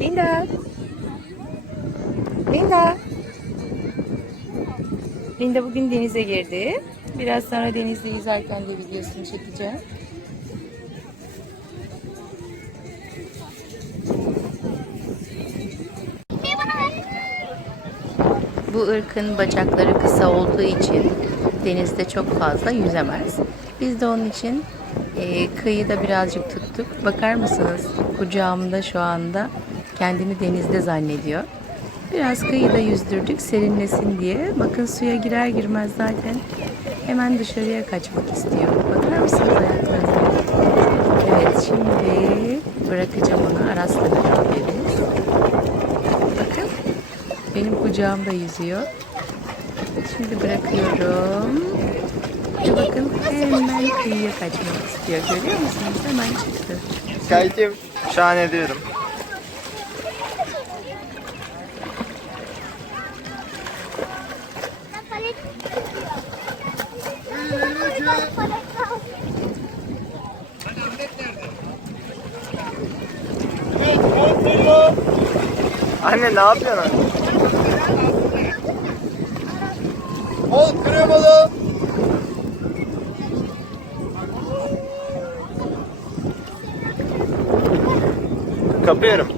Linda. Linda. Linda bugün denize girdi. Biraz sonra denizde yüzerken de videosunu çekeceğim. Bu ırkın bacakları kısa olduğu için denizde çok fazla yüzemez. Biz de onun için e, kıyıda birazcık tuttuk. Bakar mısınız? Kucağımda şu anda kendini denizde zannediyor. Biraz kıyıda yüzdürdük serinlesin diye. Bakın suya girer girmez zaten hemen dışarıya kaçmak istiyor. Bakar mısınız ayaklarına? Evet şimdi bırakacağım onu Aras'la beraberiz. Bakın benim kucağımda yüzüyor. Şimdi bırakıyorum. Ve bakın hemen kıyıya kaçmak istiyor. Görüyor musunuz? Hemen çıktı. Kayıtım. Şahane diyorum. Anne ne yapıyorsun? Ol kremalı. Kapıyorum.